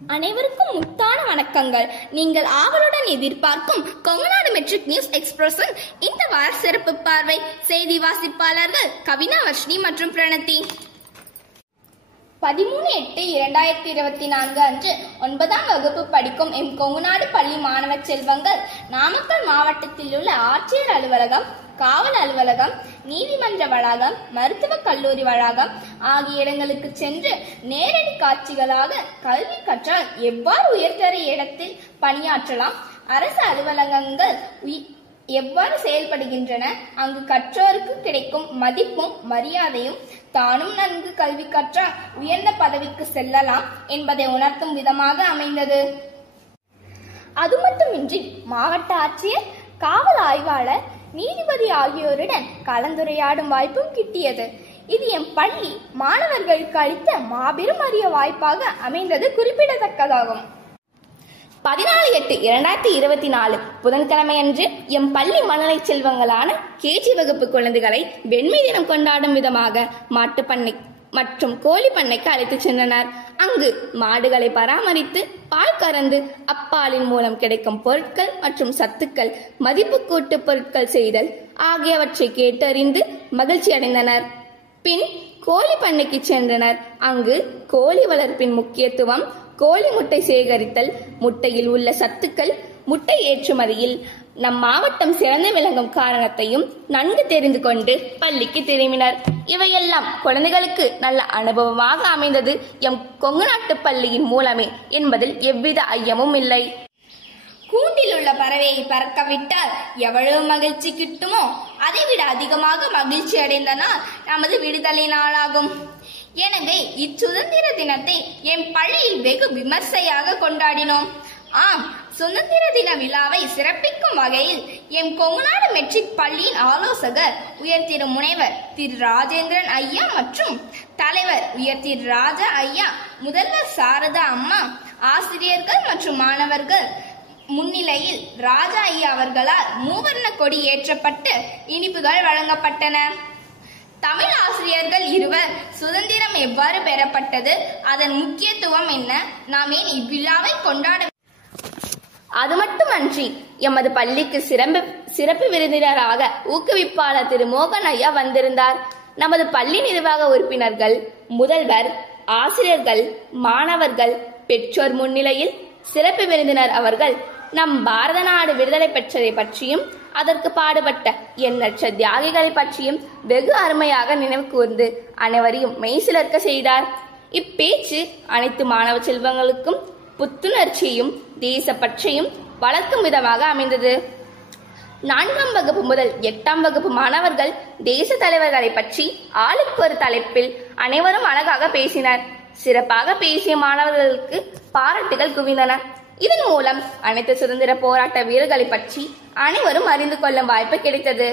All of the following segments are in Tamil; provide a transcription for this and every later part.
அனைவருக்கும் முத்தான வணக்கங்கள். நீங்கள் ஆவலுடன் எதிர்பார்க்கும் கொங்குநாடு மெட்ரிக் நியூஸ் எக்ஸ்பிரஸின் இந்த வார சிறப்பு பார்வை. செய்தி வாசிப்பாளர்கள் கவினா, வர்ஷினி மற்றும் பிரணதி. 13/8/2024 அன்று 9ஆம் வகுப்பு படிக்கும் எம் கொங்குநாடு பள்ளி மாணவ செல்வங்கள் நாமக்கல் மாவட்டத்தில் உள்ள ஆட்சியர் அலுவலகம், காவல் அலுவலகம், நீதிமன்ற வளாகம், மருத்துவக் கல்லூரி வளாகம் ஆகிய இடங்களுக்கு சென்று நேரடி காட்சிகளாக கல்வி கற்றால் எவ்வாறு உயர்தர இடத்தில் பணியாற்றலாம், அரசு அலுவலகங்கள் எவ்வாறு செயல்படுகின்றன, அங்கு கற்றோருக்கு கிடைக்கும் மதிப்பும் மரியாதையும் தானும் நன்கு கல்வி கற்றால் உயர்ந்த பதவிக்கு செல்லலாம் என்பதை உணர்த்தும் விதமாக அமைந்தது. அது மட்டுமின்றி மாவட்ட ஆட்சியர், காவல் ஆய்வாளர், நீதிபதி ஆகியோருடன் கலந்துரையாடும் வாய்ப்பும் கிட்டியது. இது எம் பள்ளி மாணவர்களுக்கு அளித்த மாபெரும் அரிய வாய்ப்பாக அமைந்தது குறிப்பிடத்தக்கதாகும். 14/8/2024 புதன்கிழமையன்று எம் பள்ளி மழலை செல்வங்களான கேஜி வகுப்பு குழந்தைகளை வெண்மை தினம் கொண்டாடும் விதமாக மாட்டுப்பண்ணை மற்றும் கோழி பண்ணைக்கு அழைத்து சென்றனர். அங்கு மாடுகளை பராமரித்து பால் கறந்து அப்பாலின் மூலம் கிடைக்கும் பொருட்கள் மற்றும் சத்துக்கள், மதிப்பு கூட்டு பொருட்கள் செய்தல் ஆகியவற்றை கேட்டறிந்து மகிழ்ச்சி அடைந்தனர். பின் கோழி பண்ணைக்கு சென்றனர். அங்கு கோழி வளர்ப்பின் முக்கியத்துவம், கோழி முட்டை சேகரித்தல், முட்டையில் உள்ள சத்துக்கள், முட்டை ஏற்றுமதியில் நம் மாவட்டம் சிறந்து விளங்கும் காரணத்தையும் நன்கு தெரிந்து கொண்டு பள்ளிக்கு திரும்பினர். இவையெல்லாம் குழந்தைகளுக்கு நல்ல அனுபவமாக அமைந்தது எம் கொங்குநாட்டு பள்ளியின் மூலமே என்பதில் எவ்வித ஐயமும் இல்லை. கூண்டில் உள்ள பறவையை பறக்க விட்டால் எவ்வளவு மகிழ்ச்சி கிட்டுமோ அதைவிட அதிகமாக மகிழ்ச்சி அடைந்த நாள் நமது விடுதலை நாளாகும். எனவே இச்சுதந்திர தினத்தை எம் பள்ளியில் வெகு விமர்சையாக கொண்டாடினோம். ஆம், சுதந்திர தின விழாவை சிறப்பிக்கும் வகையில் எம் கொங்குநாடு மெட்ரிக் பள்ளியின் ஆலோசகர் உயர் திரு முனைவர் திரு ராஜேந்திரன் ஐயா மற்றும் தலைவர் உயர் திரு ராஜா ஐயா, முதல்வர் சாரதா அம்மா, ஆசிரியர்கள் மற்றும் மாணவர்கள் முன்னிலையில் ராஜா ஐயா அவர்களால் மூவர்ண கொடி ஏற்றப்பட்டு இனிப்புகள் வழங்கப்பட்டன. தமிழ் ஆசிரியர்கள் இருவர் சுதந்திரம் எவ்வாறு பெறப்பட்டது, அதன் முக்கியத்துவம் என்ன, நாம் ஏன் இவ்விழாவை கொண்டாட. அது மட்டுமன்றி எமது பள்ளிக்கு சிறப்பு விருந்தினராக ஊக்குவிப்பாளர் திரு மோகன் ஐயா வந்திருந்தார். நமது பள்ளி நிர்வாக உறுப்பினர்கள், முதல்வர், ஆசிரியர்கள், மாணவர்கள், பெற்றோர் முன்னிலையில் சிறப்பு விருந்தினர் அவர்கள் நம் பாரத நாடு விடுதலை பெற்றதை பற்றியும் அதற்கு பாடுபட்ட எண்ணற்ற தியாகிகளை பற்றியும் வெகு அருமையாக நினைவு கூர்ந்து அனைவரையும் மெய்சிலிர்க்க செய்தார். இப்பேச்சு அனைத்து மாணவ செல்வங்களுக்கும் புத்துணர்ச்சியும் தேசப்பற்றையும் வளர்க்கும் விதமாக அமைந்தது. 4ஆம் வகுப்பு முதல் 8ஆம் வகுப்பு மாணவர்கள் தேச தலைவர்களை பற்றி ஆளுக்கு ஒரு தலைப்பில் அனைவரும் அழகாக பேசினர். சிறப்பாக பேசிய மாணவர்களுக்கு பாராட்டுகள் குவிந்தன. இதன் மூலம் அனைத்து சுதந்திர போராட்ட வீரர்களை பற்றி அனைவரும் அறிந்து கொள்ளும் வாய்ப்பு கிடைத்தது.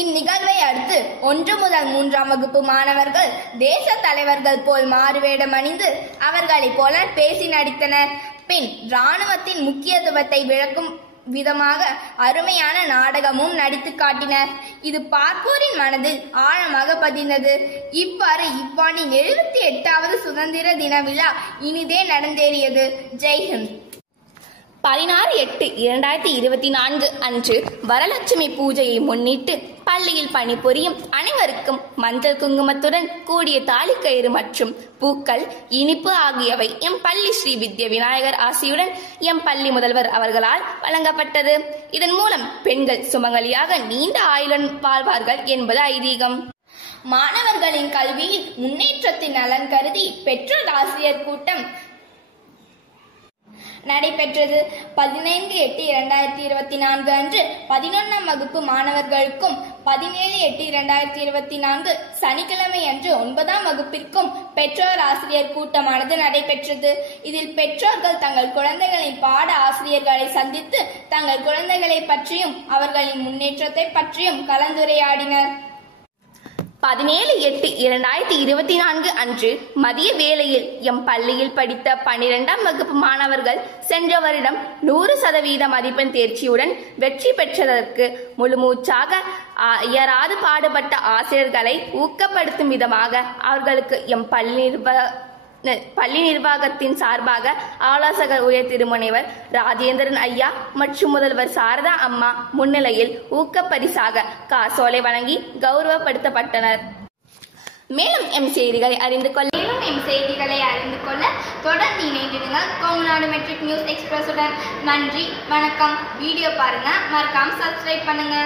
இந்நிகழ்வை அடுத்து 1 முதல் 3ஆம் வகுப்பு மாணவர்கள் தேச தலைவர்கள் போல் மாறுவேடம் அணிந்து அவர்களை போல பேசி நடித்தனர். பின் இராணுவத்தின் முக்கியத்துவத்தை விளக்கும் விதமாக அருமையான நாடகமும் நடித்து காட்டினர். இது பார்ப்போரின் மனதில் ஆழமாக பதிந்தது. இவ்வாறு இவ்வாண்டின் 78வது சுதந்திர தின விழா இனிதே நடந்தேறியது. ஜெய்ஹிந்த். 16/8/2024 அன்று வரலட்சுமி பூஜையை முன்னிட்டு பள்ளியில் பணிபுரியும் அனைவருக்கும் மஞ்சள் குங்குமத்துடன் கூடிய தாலிக்கயிறு மற்றும் பூக்கள், இனிப்பு ஆகியவை எம் பள்ளி ஸ்ரீ வித்ய விநாயகர் ஆசியுடன் எம் பள்ளி முதல்வர் அவர்களால் வழங்கப்பட்டது. இதன் மூலம் பெண்கள் சுமங்கலியாக நீண்ட ஆயுளுடன் வாழ்வார்கள் என்பது ஐதீகம். மாணவர்களின் கல்வியில் முன்னேற்றத்தின் நலன் கருதி பெற்றோர் ஆசிரியர் கூட்டம் நடைபெற்றது. 15/8/2024 அன்று 11ஆம் வகுப்பு மாணவர்களுக்கும் 17/8/2024 சனிக்கிழமை அன்று 9ஆம் வகுப்பிற்கும் பெற்றோர் ஆசிரியர் கூட்டமானது நடைபெற்றது. இதில் பெற்றோர்கள் தங்கள் குழந்தைகளின் பாட ஆசிரியர்களை சந்தித்து தங்கள் குழந்தைகளை பற்றியும் அவர்களின் முன்னேற்றத்தை பற்றியும் கலந்துரையாடினர். 17/8/2024 அன்று மதிய வேளையில் எம் பள்ளியில் படித்த 12ஆம் வகுப்பு மாணவர்கள் சென்ற வருடம் 100% மதிப்பெண் தேர்ச்சியுடன் வெற்றி பெற்றதற்கு முழுமூச்சாக அயராது பாடுபட்ட ஆசிரியர்களை ஊக்கப்படுத்தும் விதமாக அவர்களுக்கு எம் பள்ளி பள்ளி நிர்வாகத்தின் சார்பாக ஆலோசகர் உயர் திருமுனைவர் ராஜேந்திரன் ஐயா மற்றும் முதல்வர் சாரதா அம்மா முன்னிலையில் ஊக்கப்பரிசாக காசோலை வழங்கி கௌரவப்படுத்தப்பட்டனர். மேலும் எம் செய்திகளை அறிந்து கொள்ள தொடர்ந்து இணைந்திருங்கள் கொங்குநாடு மெட்ரிக் நியூஸ் எக்ஸ்பிரஸுடன். நன்றி, வணக்கம். வீடியோ பாருங்க, மறக்காம சப்ஸ்கிரைப் பண்ணுங்க.